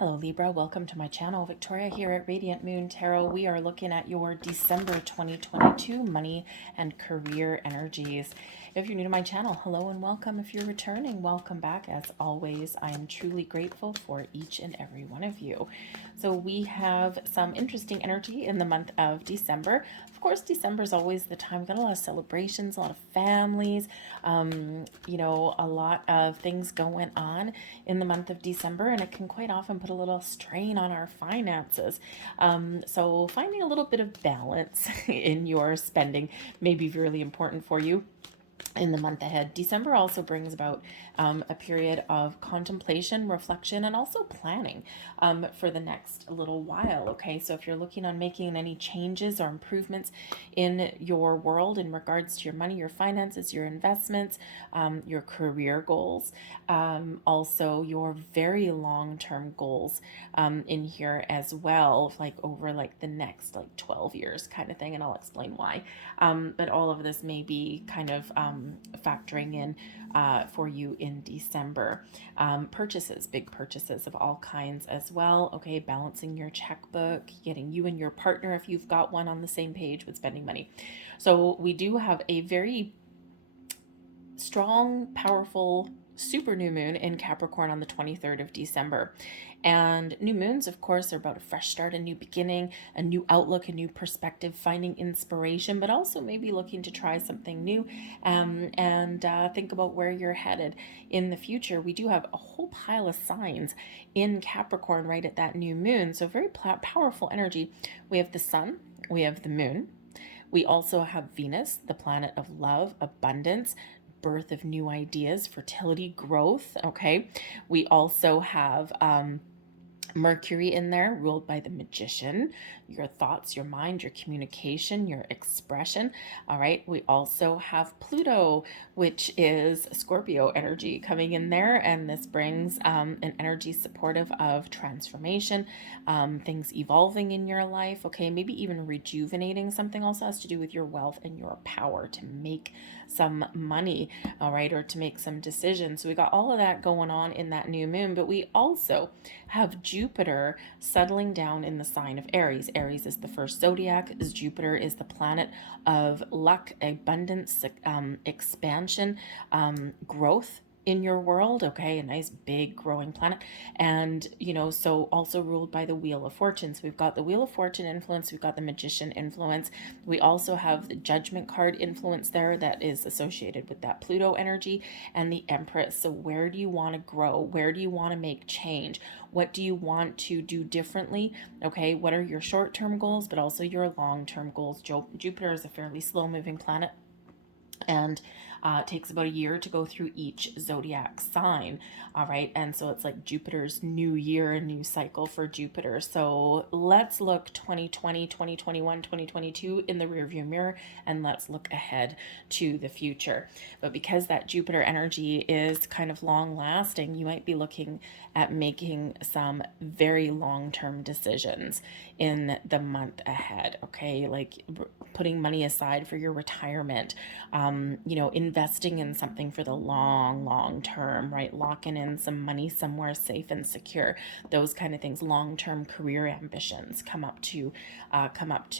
Hello Libra, welcome to my channel. Victoria here at Radiant Moon Tarot. We are looking at your December 2022 money and career energies. If you're new to my channel, hello and welcome. If you're returning, welcome back. As always, I am truly grateful for each and every one of you. So we have some interesting energy in the month of December. Of course, December is always the time. We've got a lot of celebrations, a lot of families, a lot of things going on in the month of December, and it can quite often put a little strain on our finances. So finding a little bit of balance in your spending may be really important for you in the month ahead. December also brings about a period of contemplation, reflection, and also planning for the next little while. Okay, so if you're looking on making any changes or improvements in your world in regards to your money, your finances, your investments, your career goals, also your very long-term goals in here as well, like over like the next like 12 years kind of thing, and I'll explain why. But all of this may be kind of factoring in for you in December. Purchases, big purchases of all kinds as well. Okay, balancing your checkbook, getting you and your partner, if you've got one, on the same page with spending money. So we do have a very strong, powerful super new moon in Capricorn on the 23rd of December. And new moons, of course, are about a fresh start, a new beginning, a new outlook, a new perspective, finding inspiration, but also maybe looking to try something new and think about where you're headed in the future. We do have a whole pile of signs in Capricorn right at that new moon. So very powerful energy. We have the sun, we have the moon. We also have Venus, the planet of love, abundance, birth of new ideas, fertility, growth. Okay, we also have Mercury in there, ruled by the Magician, your thoughts, your mind, your communication, your expression. All right, we also have Pluto, which is Scorpio energy, coming in there, and this brings an energy supportive of transformation, things evolving in your life. Okay, maybe even rejuvenating. Something also has to do with your wealth and your power to make some money, all right, or to make some decisions. So we got all of that going on in that new moon, but we also have Jupiter settling down in the sign of Aries. Aries is the first zodiac. Jupiter is the planet of luck, abundance, expansion, growth in your world. Okay, a nice big growing planet. And so also ruled by the Wheel of Fortune. So we've got the Wheel of Fortune influence, we've got the Magician influence, we also have the Judgment card influence there that is associated with that Pluto energy, and the Empress. So where do you want to grow? Where do you want to make change? What do you want to do differently? Okay, what are your short-term goals, but also your long-term goals? Jupiter is a fairly slow-moving planet, and it takes about a year to go through each zodiac sign. All right, and so it's like Jupiter's new year, a new cycle for Jupiter. So let's look 2020, 2021, 2022 in the rearview mirror, and let's look ahead to the future. But because that Jupiter energy is kind of long lasting, you might be looking at making some very long-term decisions in the month ahead. Okay, like putting money aside for your retirement, investing in something for the long term, right? Locking in some money somewhere safe and secure. Those kind of things. Long-term career ambitions come up to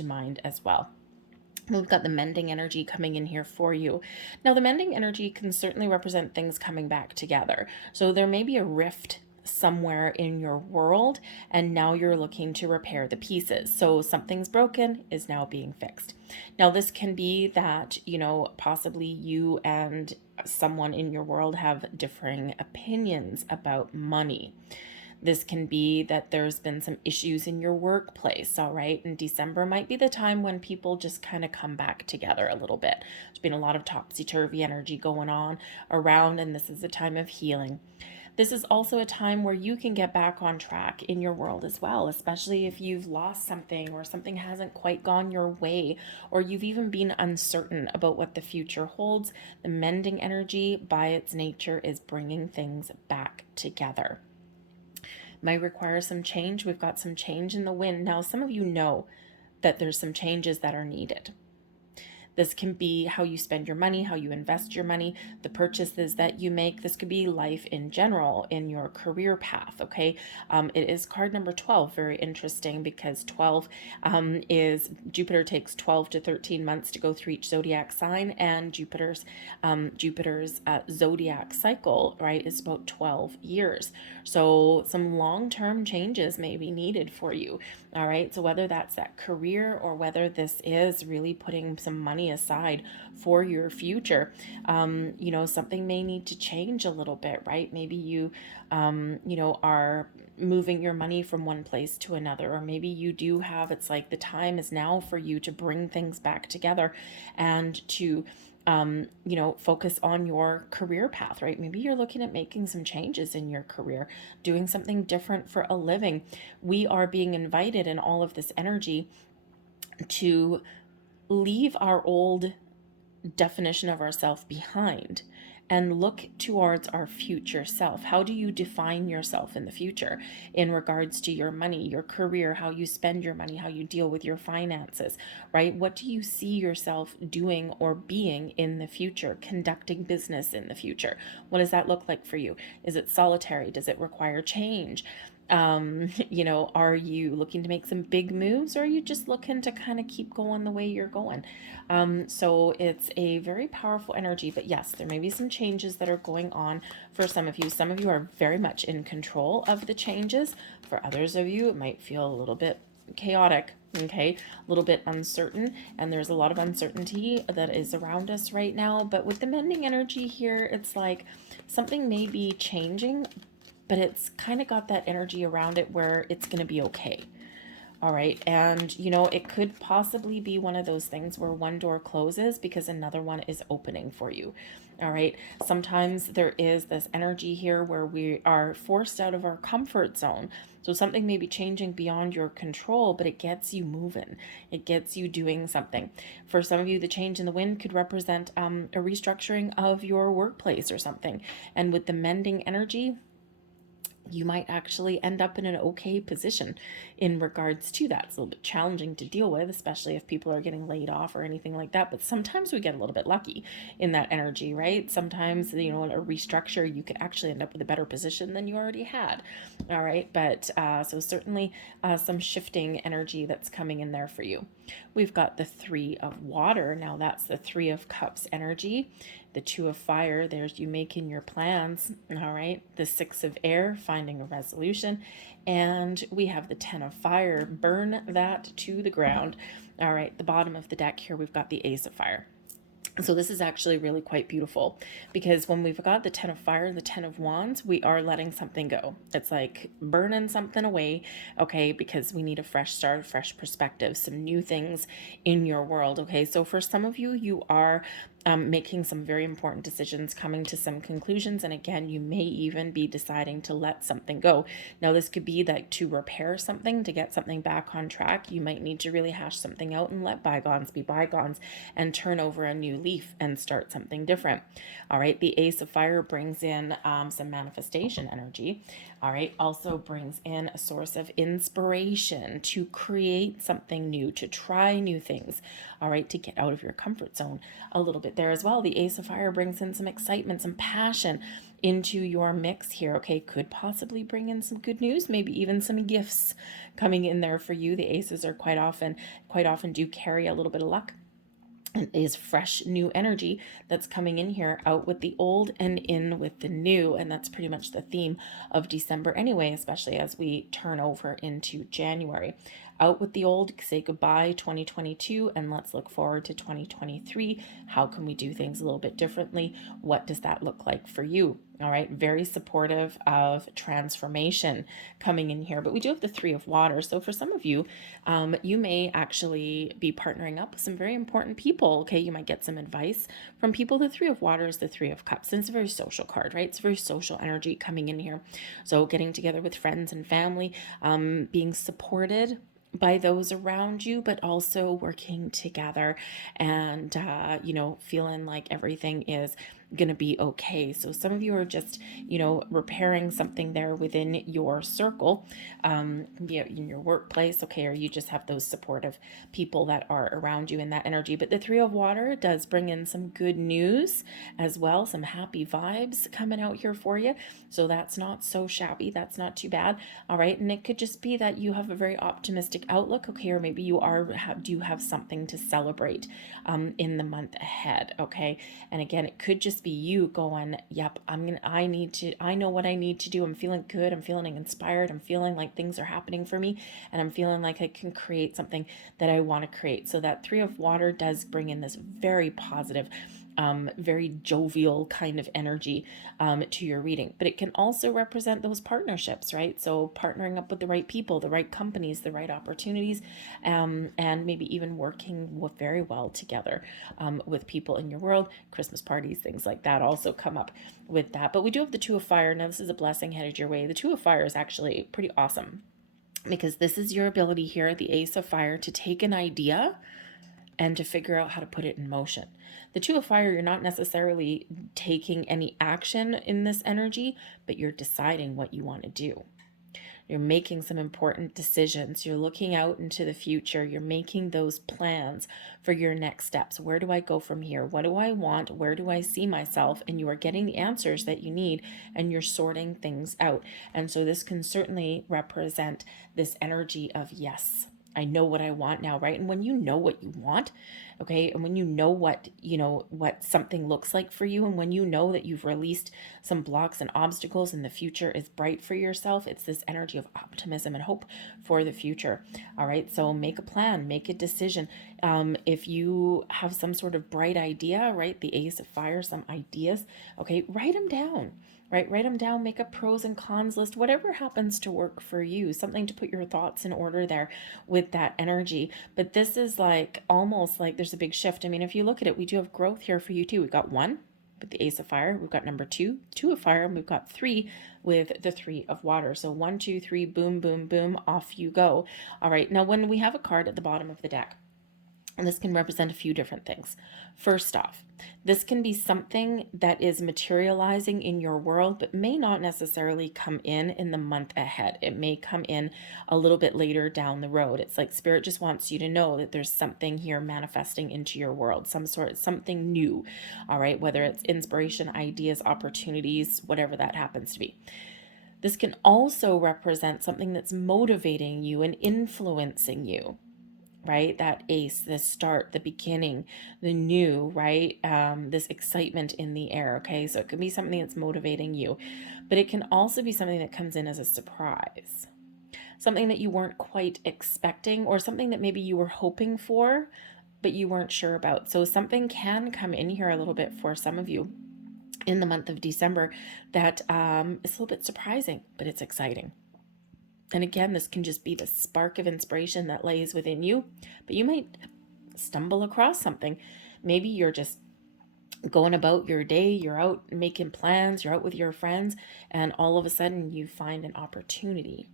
mind as well. We've got the Mending energy coming in here for you. Now, the Mending energy can certainly represent things coming back together. So there may be a rift somewhere in your world, and now you're looking to repair the pieces. So something's broken is now being fixed. Now, this can be that, possibly you and someone in your world have differing opinions about money. This can be that there's been some issues in your workplace, all right? And December might be the time when people just kind of come back together a little bit. There's been a lot of topsy-turvy energy going on around, and this is a time of healing. This is also a time where you can get back on track in your world as well, especially if you've lost something or something hasn't quite gone your way, or you've even been uncertain about what the future holds. The Mending energy, by its nature, is bringing things back together. Might require some change. We've got some change in the wind. Now, some of you know that there's some changes that are needed. This can be how you spend your money, how you invest your money, the purchases that you make. This could be life in general in your career path. Okay. It is card number 12. Very interesting, because 12 is Jupiter takes 12 to 13 months to go through each zodiac sign, and Jupiter's zodiac cycle, right, is about 12 years. So some long-term changes may be needed for you. All right. So whether that's that career, or whether this is really putting some money aside for your future, something may need to change a little bit, right? Maybe you, are moving your money from one place to another, or maybe you do have, it's like the time is now for you to bring things back together and to focus on your career path, right? Maybe you're looking at making some changes in your career, doing something different for a living. We are being invited in all of this energy to leave our old definition of ourself behind and look towards our future self. How do you define yourself in the future in regards to your money, your career, how you spend your money, how you deal with your finances, right? What do you see yourself doing or being in the future, conducting business in the future? What does that look like for you? Is it solitary? Does it require change? Are you looking to make some big moves, or are you just looking to kind of keep going the way you're going? So it's a very powerful energy, but yes, there may be some changes that are going on for some of you. Some of you are very much in control of the changes. For others of you, it might feel a little bit chaotic, okay, a little bit uncertain, and there's a lot of uncertainty that is around us right now. But with the mending energy here, it's like something may be changing, but it's kind of got that energy around it where it's going to be okay. All right. And, it could possibly be one of those things where one door closes because another one is opening for you. All right. Sometimes there is this energy here where we are forced out of our comfort zone. So something may be changing beyond your control, but it gets you moving. It gets you doing something. For some of you, the change in the wind could represent a restructuring of your workplace or something. And with the mending energy, you might actually end up in an okay position in regards to that. It's a little bit challenging to deal with, especially if people are getting laid off or anything like that. But sometimes we get a little bit lucky in that energy, right? Sometimes, in a restructure, you could actually end up with a better position than you already had. All right. But so certainly some shifting energy that's coming in there for you. We've got the 3 of water. Now that's the 3 of cups energy. The 2 of fire, there's you making your plans. All right. The 6 of air, finding a resolution. And we have the 10 of fire, burn that to the ground. All right. The bottom of the deck here, we've got the ace of fire. So this is actually really quite beautiful, because when we've got the 10 of fire and the 10 of wands, we are letting something go. It's like burning something away, okay, because we need a fresh start, a fresh perspective, some new things in your world, okay? So for some of you, you are making some very important decisions, coming to some conclusions, and again, you may even be deciding to let something go. Now, this could be that to repair something, to get something back on track, you might need to really hash something out and let bygones be bygones and turn over a new leaf and start something different. All right, the ace of fire brings in some manifestation energy. All right, also brings in a source of inspiration to create something new, to try new things. All right, to get out of your comfort zone a little bit there as well. The ace of fire brings in some excitement, some passion into your mix here. Okay, could possibly bring in some good news, maybe even some gifts coming in there for you. The aces are quite often do carry a little bit of luck. It is fresh new energy that's coming in here, out with the old and in with the new. And that's pretty much the theme of December anyway, especially as we turn over into January. Out with the old, say goodbye 2022, and let's look forward to 2023. How can we do things a little bit differently? What does that look like for you? All right, very supportive of transformation coming in here. But we do have the 3 of water. So for some of you, you may actually be partnering up with some very important people. Okay, you might get some advice from people. The 3 of water is the 3 of cups. And it's a very social card, right? It's very social energy coming in here. So getting together with friends and family, being supported by those around you, but also working together and, feeling like everything is going to be okay. So some of you are just, repairing something there within your circle, be it in your workplace, okay, or you just have those supportive people that are around you in that energy. But the Three of Water does bring in some good news as well, some happy vibes coming out here for you. So that's not so shabby. That's not too bad. All right. And it could just be that you have a very optimistic outlook. Okay. Or maybe you do have something to celebrate in the month ahead. Okay. And again, it could just be you going, yep, I know what I need to do. I'm feeling good. I'm feeling inspired. I'm feeling like things are happening for me. And I'm feeling like I can create something that I want to create. So that Three of Water does bring in this very positive, very jovial kind of energy to your reading. But it can also represent those partnerships, right? So partnering up with the right people, the right companies, the right opportunities, and maybe even working very well together with people in your world. Christmas parties, things like that also come up with that. But we do have the Two of Fire. Now, this is a blessing headed your way. The Two of Fire is actually pretty awesome because this is your ability here, the Ace of Fire, to take an idea and to figure out how to put it in motion. The Two of Fire, you're not necessarily taking any action in this energy, but you're deciding what you want to do. You're making some important decisions. You're looking out into the future. You're making those plans for your next steps. Where do I go from here? What do I want? Where do I see myself? And you are getting the answers that you need, and you're sorting things out. And so this can certainly represent this energy of, yes, I know what I want now, right? And when you know what you want, okay, and when you know what something looks like for you, and when you know that you've released some blocks and obstacles and the future is bright for yourself, it's this energy of optimism and hope for the future. All right, so make a plan, make a decision. If you have some sort of bright idea, right, the Ace of Fire, some ideas, okay, write them down. Right, write them down, make a pros and cons list, whatever happens to work for you, something to put your thoughts in order there with that energy. But this is like almost like there's a big shift. I mean, if you look at it, we do have growth here for you too. We've got 1 with the Ace of Fire, we've got number 2, 2 of Fire, and we've got 3 with the 3 of Water. So 1, 2, 3, boom, boom, boom, off you go. All right, now when we have a card at the bottom of the deck, and this can represent a few different things. First off, this can be something that is materializing in your world, but may not necessarily come in the month ahead. It may come in a little bit later down the road. It's like Spirit just wants you to know that there's something here manifesting into your world, something new. All right, whether it's inspiration, ideas, opportunities, whatever that happens to be. This can also represent something that's motivating you and influencing you, right? That ace, the start, the beginning, the new, right? This excitement in the air. Okay. So it can be something that's motivating you, but it can also be something that comes in as a surprise, something that you weren't quite expecting, or something that maybe you were hoping for, but you weren't sure about. So something can come in here a little bit for some of you in the month of December that is a little bit surprising, but it's exciting. And again, this can just be the spark of inspiration that lays within you, but you might stumble across something. Maybe you're just going about your day, you're out making plans, you're out with your friends, and all of a sudden you find an opportunity.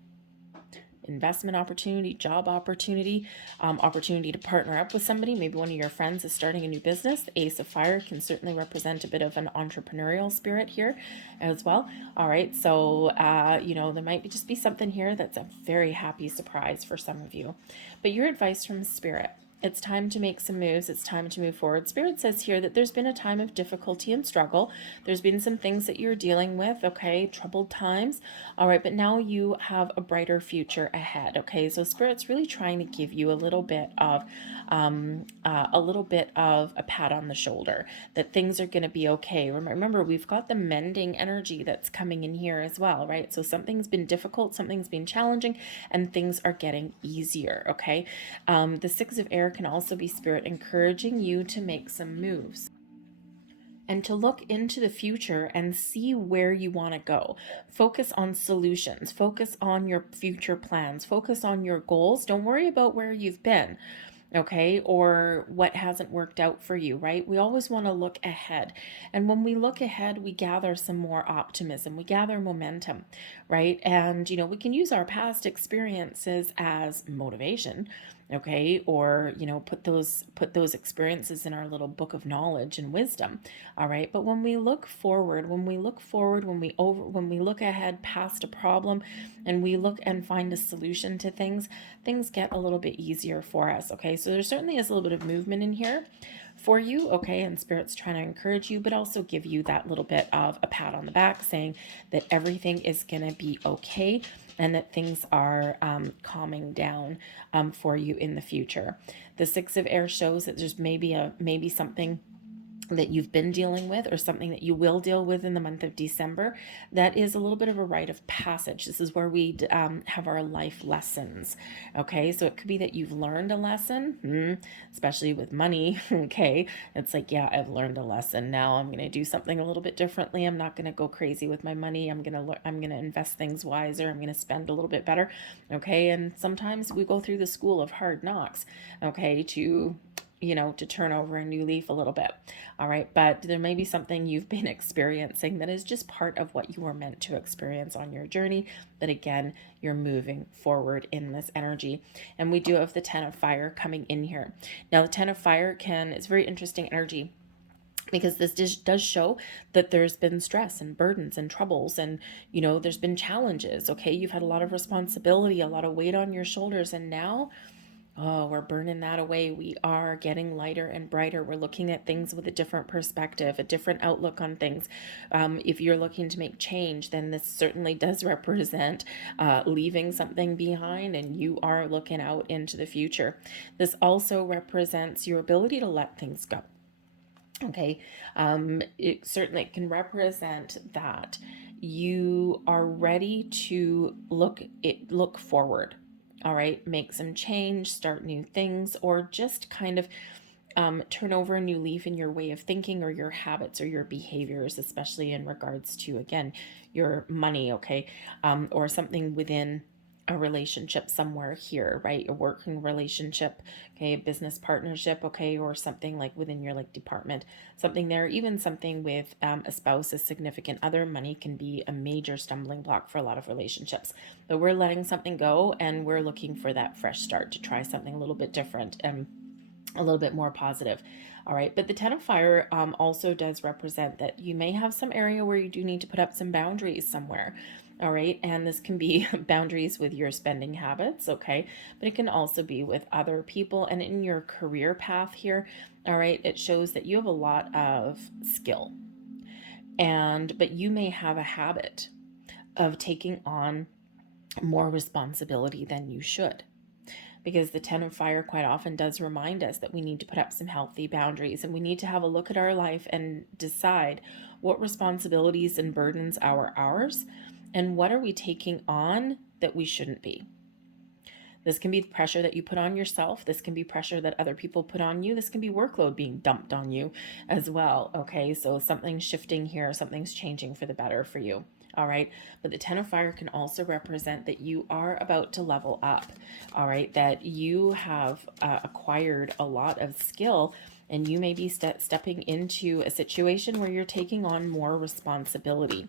Investment opportunity, job opportunity, opportunity to partner up with somebody. Maybe one of your friends is starting a new business. The Ace of Fire can certainly represent a bit of an entrepreneurial spirit here as well. All right, so there might just be something here that's a very happy surprise for some of you. But your advice from Spirit: it's time to make some moves. It's time to move forward. Spirit says here that there's been a time of difficulty and struggle. There's been some things that you're dealing with, okay, troubled times. All right, but now you have a brighter future ahead, okay? So Spirit's really trying to give you a little bit of a pat on the shoulder, that things are going to be okay. Remember, we've got the mending energy that's coming in here as well, right? So something's been difficult, something's been challenging, and things are getting easier, okay? The Six of Air can also be Spirit encouraging you to make some moves and to look into the future and see where you want to go. Focus on solutions, focus on your future plans, focus on your goals. Don't worry about where you've been. okay, or what hasn't worked out for you, right? We always want to look ahead. And when we look ahead, we gather some more optimism, we gather momentum, right? And, we can use our past experiences as motivation, okay, or put those experiences in our little book of knowledge and wisdom, all right. But when we look ahead past a problem and we look and find a solution to things get a little bit easier for us, okay. So there certainly is a little bit of movement in here for you, okay, and Spirit's trying to encourage you, but also give you that little bit of a pat on the back saying that everything is going to be okay and that things are calming down for you in the future. The Six of Air shows that there's maybe something that you've been dealing with or something that you will deal with in the month of December that is a little bit of a rite of passage. This is where we have our life lessons, okay. So it could be that you've learned a lesson, especially with money, okay. It's like, yeah, I've learned a lesson. Now I'm going to do something a little bit differently. I'm not going to go crazy with my money. I'm going to invest things wiser. I'm going to spend a little bit better, okay. And sometimes we go through the school of hard knocks, okay, to turn over a new leaf a little bit. All right. But there may be something you've been experiencing that is just part of what you were meant to experience on your journey. But again, you're moving forward in this energy. And we do have the Ten of Fire coming in here. Now, the Ten of Fire it's very interesting energy, because this does show that there's been stress and burdens and troubles, and there's been challenges, okay. You've had a lot of responsibility, a lot of weight on your shoulders, and now, oh, we're burning that away. We are getting lighter and brighter. We're looking at things with a different perspective, a different outlook on things. If you're looking to make change, then this certainly does represent leaving something behind, and you are looking out into the future. This also represents your ability to let things go. Okay, it certainly can represent that you are ready to look forward. All right, make some change, start new things, or just kind of turn over a new leaf in your way of thinking or your habits or your behaviors, especially in regards to, again, your money, okay, or something within a relationship somewhere here, right? A working relationship, okay, a business partnership, okay, or something like within your department, something there, even something with a spouse, a significant other. Money can be a major stumbling block for a lot of relationships. But we're letting something go and we're looking for that fresh start to try something a little bit different and a little bit more positive. All right. But the Ten of Fire also does represent that you may have some area where you do need to put up some boundaries somewhere. All right. And this can be boundaries with your spending habits. Okay. But it can also be with other people and in your career path here. All right. It shows that you have a lot of skill, but you may have a habit of taking on more responsibility than you should, because the Ten of Fire quite often does remind us that we need to put up some healthy boundaries, and we need to have a look at our life and decide what responsibilities and burdens are ours and what are we taking on that we shouldn't be. This can be the pressure that you put on yourself. This can be pressure that other people put on you. This can be workload being dumped on you as well. Okay, so something's shifting here, something's changing for the better for you. All right. But the Ten of Fire can also represent that you are about to level up. All right. That you have acquired a lot of skill, and you may be stepping into a situation where you're taking on more responsibility.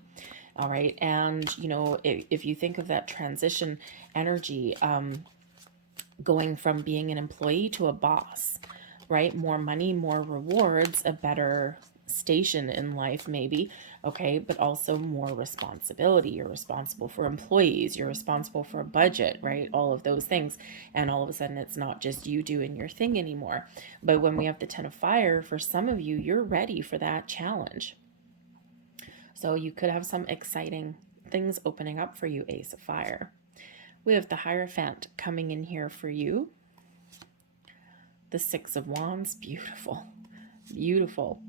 All right. And, if you think of that transition energy, going from being an employee to a boss, right? More money, more rewards, a better station in life, maybe, okay, but also more responsibility. You're responsible for employees, you're responsible for a budget, right? All of those things. And all of a sudden, it's not just you doing your thing anymore. But when we have the Ten of Fire, for some of you, you're ready for that challenge. So you could have some exciting things opening up for you, Ace of Fire. We have the Hierophant coming in here for you. The Six of Wands, beautiful, beautiful.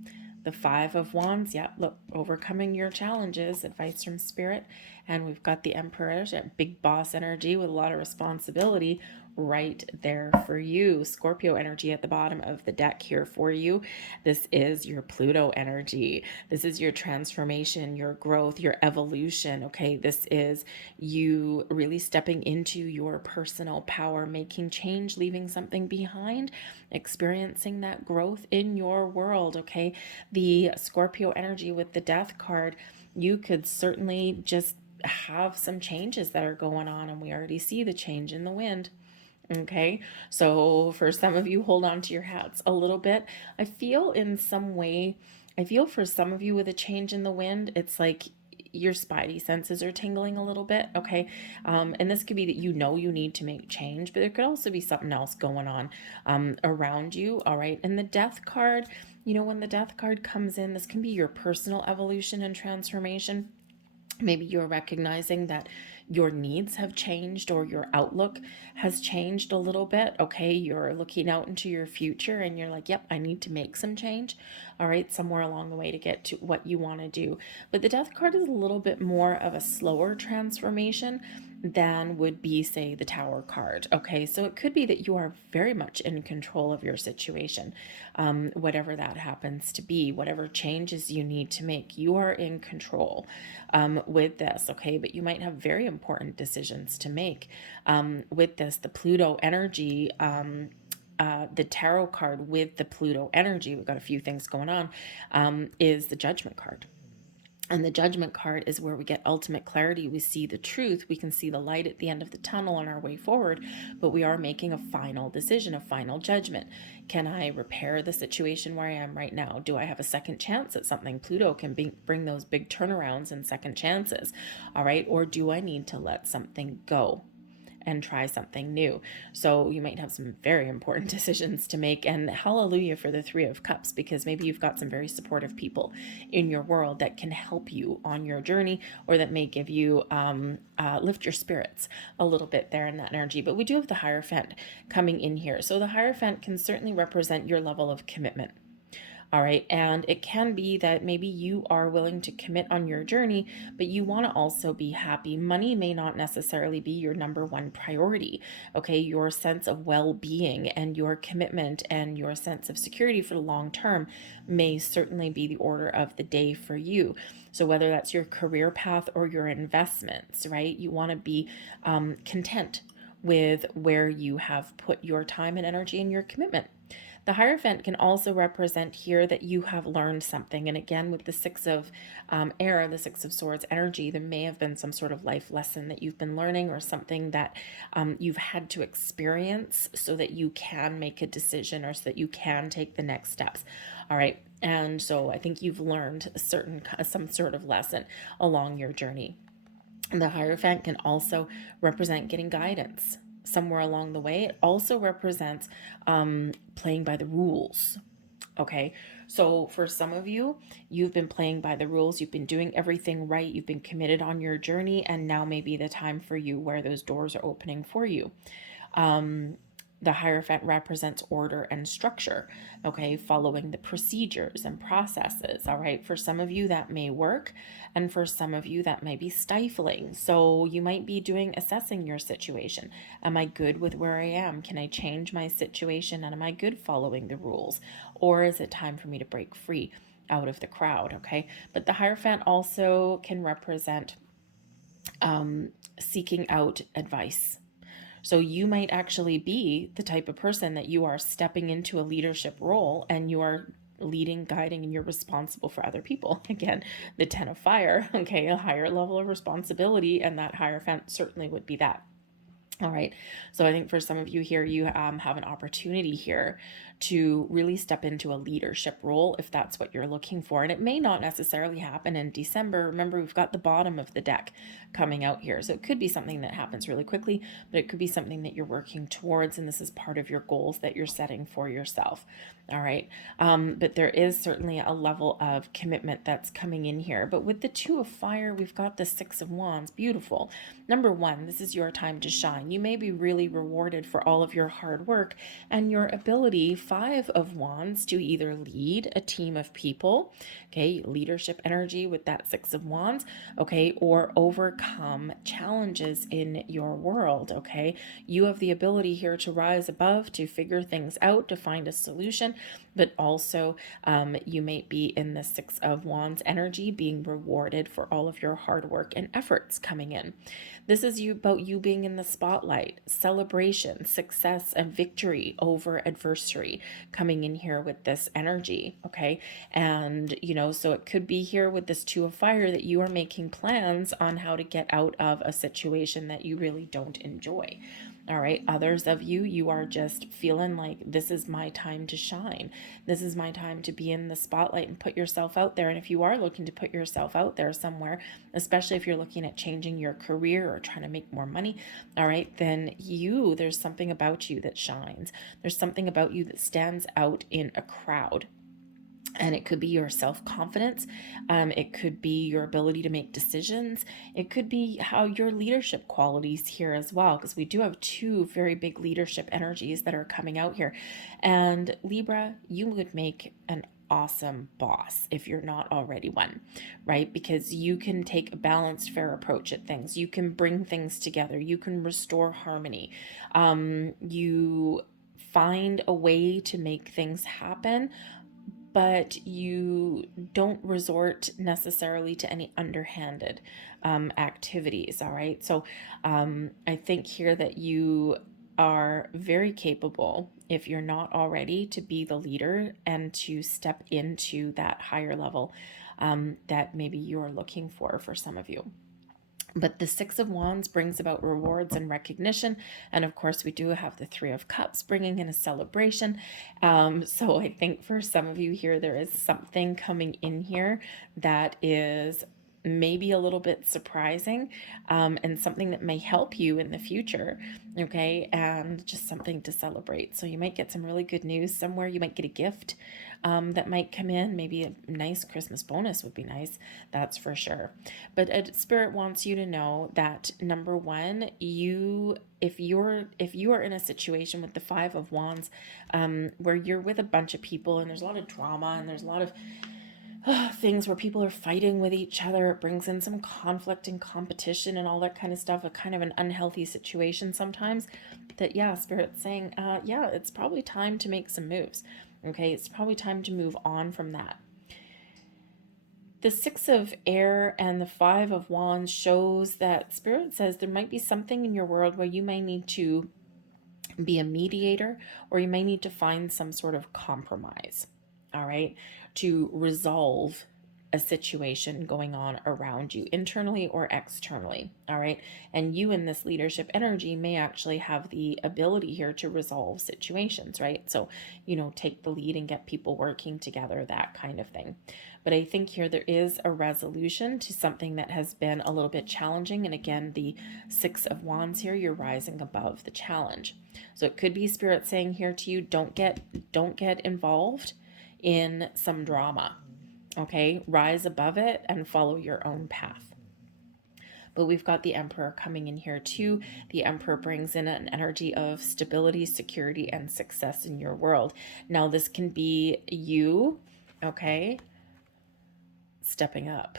The Five of Wands, yeah, look, overcoming your challenges, advice from Spirit. And we've got the Emperor, big boss energy with a lot of responsibility, right there for you. Scorpio energy at the bottom of the deck here for you. This is your Pluto energy. This is your transformation, your growth, your evolution. Okay, this is you really stepping into your personal power, making change, leaving something behind, experiencing that growth in your world. Okay, the Scorpio energy with the Death card, you could certainly just have some changes that are going on, and we already see the change in the wind. Okay, so for some of you, hold on to your hats a little bit. I feel in some way, I feel for some of you with a change in the wind, it's like your spidey senses are tingling a little bit. Okay, and this could be that you know you need to make change, but there could also be something else going on around you. All right, and the Death card, you know, when the Death card comes in, this can be your personal evolution and transformation. Maybe you're recognizing that your needs have changed or your outlook has changed a little bit. Okay, you're looking out into your future and you're like, yep, I need to make some change. All right, somewhere along the way to get to what you want to do. But the Death card is a little bit more of a slower transformation than would be, say, the Tower card. Okay, so it could be that you are very much in control of your situation, whatever that happens to be, whatever changes you need to make, you are in control with this. Okay, but you might have very important decisions to make with this. The Pluto energy. The tarot card with the Pluto energy, we've got a few things going on, is the Judgment card. And the Judgment card is where we get ultimate clarity. We see the truth. We can see the light at the end of the tunnel on our way forward, but we are making a final decision, a final judgment. Can I repair the situation where I am right now? Do I have a second chance at something? Pluto can bring those big turnarounds and second chances. All right. Or do I need to let something go and try something new? So you might have some very important decisions to make, and hallelujah for the Three of Cups, because maybe you've got some very supportive people in your world that can help you on your journey, or that may give you lift your spirits a little bit there in that energy. But we do have the Hierophant coming in here, so the Hierophant can certainly represent your level of commitment. All right. And it can be that maybe you are willing to commit on your journey, but you want to also be happy. Money may not necessarily be your number one priority. Okay. Your sense of well-being and your commitment and your sense of security for the long term may certainly be the order of the day for you. So whether that's your career path or your investments, right? You want to be content with where you have put your time and energy and your commitment. The Hierophant can also represent here that you have learned something. And again, with the Six of Air, the Six of Swords energy, there may have been some sort of life lesson that you've been learning, or something that you've had to experience so that you can make a decision, or so that you can take the next steps. All right. And so I think you've learned some sort of lesson along your journey. And the Hierophant can also represent getting guidance somewhere along the way. It also represents playing by the rules. Okay, so for some of you, you've been playing by the rules, you've been doing everything right, you've been committed on your journey, and now may be the time for you where those doors are opening for you. The Hierophant represents order and structure, okay, following the procedures and processes. All right, for some of you that may work, and for some of you that may be stifling. So you might be assessing your situation. Am I good with where I am? Can I change my situation? And am I good following the rules? Or is it time for me to break free out of the crowd? Okay, but the Hierophant also can represent seeking out advice. So you might actually be the type of person that you are stepping into a leadership role, and you are leading, guiding, and you're responsible for other people. Again, the Ten of Fire, okay, a higher level of responsibility, and that Hierophant certainly would be that. All right. So I think for some of you here, you have an opportunity here to really step into a leadership role if that's what you're looking for. And it may not necessarily happen in December. Remember, we've got the bottom of the deck coming out here. So it could be something that happens really quickly, but it could be something that you're working towards. And this is part of your goals that you're setting for yourself. All right. But there is certainly a level of commitment that's coming in here. But with the Two of Fire, we've got the Six of Wands. Beautiful. Number one, this is your time to shine. shine. You may be really rewarded for all of your hard work and your ability, Five of Wands, to either lead a team of people, okay, leadership energy with that Six of Wands, okay, or overcome challenges in your world, okay. You have the ability here to rise above, to figure things out, to find a solution, but also you may be in the Six of Wands energy, being rewarded for all of your hard work and efforts coming in. This is about you being in the spotlight, celebration, success, and victory over adversity coming in here with this energy, okay? And, so it could be here with this Two of Fire that you are making plans on how to get out of a situation that you really don't enjoy. All right. Others of you, you are just feeling like this is my time to shine. This is my time to be in the spotlight and put yourself out there. And if you are looking to put yourself out there somewhere, especially if you're looking at changing your career or trying to make more money, all right, then there's something about you that shines. There's something about you that stands out in a crowd. And it could be your self-confidence. It could be your ability to make decisions. It could be how your leadership qualities here as well, because we do have two very big leadership energies that are coming out here. And Libra, you would make an awesome boss if you're not already one, right? Because you can take a balanced, fair approach at things. You can bring things together. You can restore harmony. You find a way to make things happen, but you don't resort necessarily to any underhanded activities, all right? So I think here that you are very capable, if you're not already, to be the leader and to step into that higher level that maybe you're looking for some of you. But the Six of Wands brings about rewards and recognition. And of course, we do have the Three of Cups bringing in a celebration. So I think for some of you here, there is something coming in here that is maybe a little bit surprising, and something that may help you in the future, okay, and just something to celebrate. So you might get some really good news somewhere. You might get a gift that might come in. Maybe a nice Christmas bonus would be nice, that's for sure. But Spirit wants you to know that, number one, if you are in a situation with the Five of Wands, where you're with a bunch of people and there's a lot of drama and there's a lot of things where people are fighting with each other, it brings in some conflict and competition and all that kind of stuff, a kind of an unhealthy situation sometimes, that Spirit's saying, it's probably time to make some moves. Okay, it's probably time to move on from that. The Six of Air and the Five of Wands shows that Spirit says there might be something in your world where you may need to be a mediator, or you may need to find some sort of compromise, all right, to resolve a situation going on around you, internally or externally, all right? And you in this leadership energy may actually have the ability here to resolve situations, right? So, take the lead and get people working together, that kind of thing. But I think here there is a resolution to something that has been a little bit challenging. And again, the Six of Wands here, you're rising above the challenge. So it could be Spirit saying here to you, don't get involved in some drama, okay? Rise above it and follow your own path. But we've got the Emperor coming in here too. The Emperor brings in an energy of stability, security, and success in your world. Now this can be you, okay, stepping up.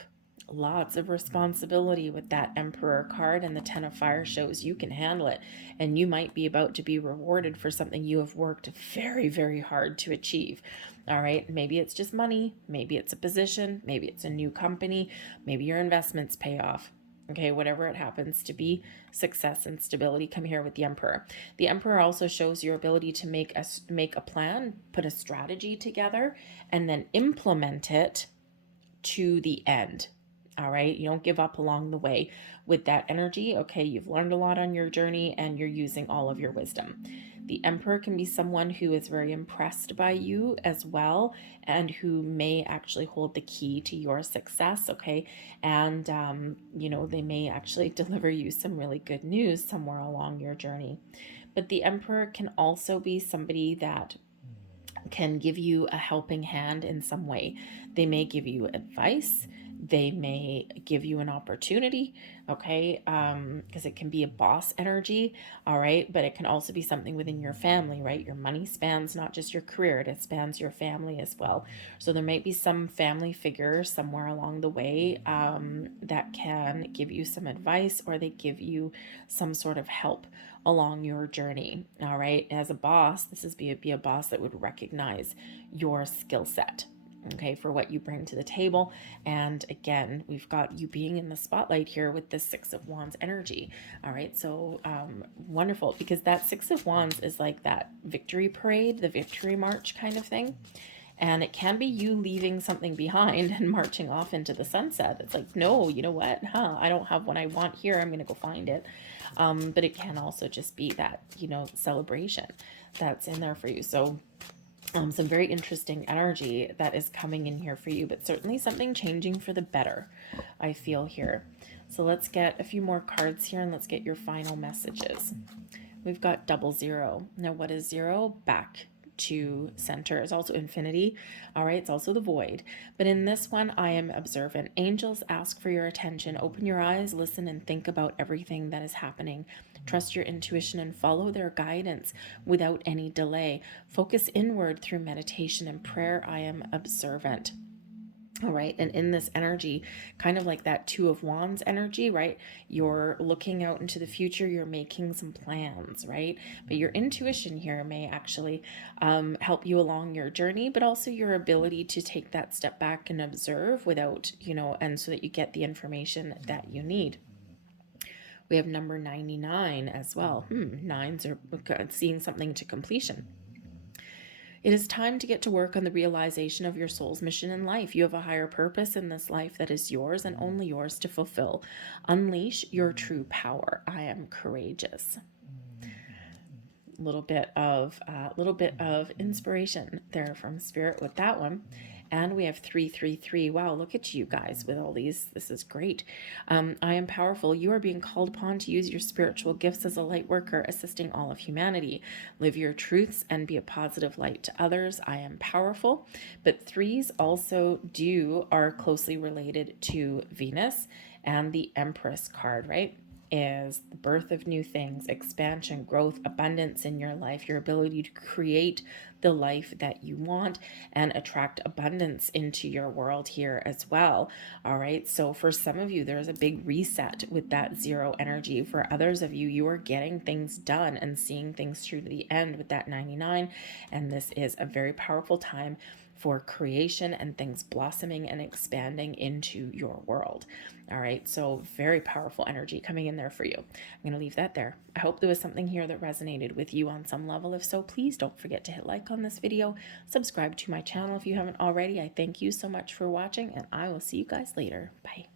Lots of responsibility with that Emperor card, and the Ten of Fire shows you can handle it, and you might be about to be rewarded for something you have worked very, very hard to achieve. All right, maybe it's just money, maybe it's a position, maybe it's a new company, maybe your investments pay off. Okay, whatever it happens to be, success and stability come here with the Emperor. The Emperor also shows your ability to make a plan, put a strategy together, and then implement it to the end. All right, you don't give up along the way with that energy. Okay, you've learned a lot on your journey and you're using all of your wisdom. The Emperor can be someone who is very impressed by you as well, and who may actually hold the key to your success, okay? And, they may actually deliver you some really good news somewhere along your journey. But the Emperor can also be somebody that can give you a helping hand in some way. They may give you advice. They may give you an opportunity, okay? Because it can be a boss energy, all right? But it can also be something within your family, right? Your money spans not just your career, it spans your family as well. So there might be some family figure somewhere along the way that can give you some advice, or they give you some sort of help along your journey, all right? As a boss, this is be a boss that would recognize your skill set, okay, for what you bring to the table. And again, we've got you being in the spotlight here with this Six of Wands energy. All right, so wonderful, because that Six of Wands is like that victory parade, the victory march kind of thing. And it can be you leaving something behind and marching off into the sunset. It's like, no, you know what? I don't have what I want here. I'm going to go find it. But it can also just be that, celebration that's in there for you. So some very interesting energy that is coming in here for you, but certainly something changing for the better, I feel here. So let's get a few more cards here and let's get your final messages. We've got 00. Now, what is 0? Back to center. It's also infinity. All right, it's also the void. But in this one, I am observant. Angels ask for your attention. Open your eyes, listen, and think about everything that is happening. Trust your intuition and follow their guidance without any delay. Focus inward through meditation and prayer. I am observant. All right. And in this energy, kind of like that Two of Wands energy, right? You're looking out into the future. You're making some plans, right? But your intuition here may actually help you along your journey, but also your ability to take that step back and observe without, and so that you get the information that you need. We have number 99 as well. Nines are seeing something to completion. It is time to get to work on the realization of your soul's mission in life. You have a higher purpose in this life that is yours and only yours to fulfill. Unleash your true power. I am courageous. Little bit of inspiration there from Spirit with that one. And we have 333. Wow, look at you guys with all these. This is great. I am powerful. You are being called upon to use your spiritual gifts as a light worker, assisting all of humanity. Live your truths and be a positive light to others. I am powerful. But threes also are closely related to Venus and the Empress card, right? Is the birth of new things, expansion, growth, abundance in your life, your ability to create the life that you want and attract abundance into your world here as well. All right. So for some of you, there's a big reset with that 0 energy. For others of you, you are getting things done and seeing things through to the end with that 99. And this is a very powerful time for creation and things blossoming and expanding into your world. All right, so very powerful energy coming in there for you. I'm going to leave that there. I hope there was something here that resonated with you on some level. If so, please don't forget to hit like on this video, subscribe to my channel if you haven't already. I thank you so much for watching, and I will see you guys later. Bye.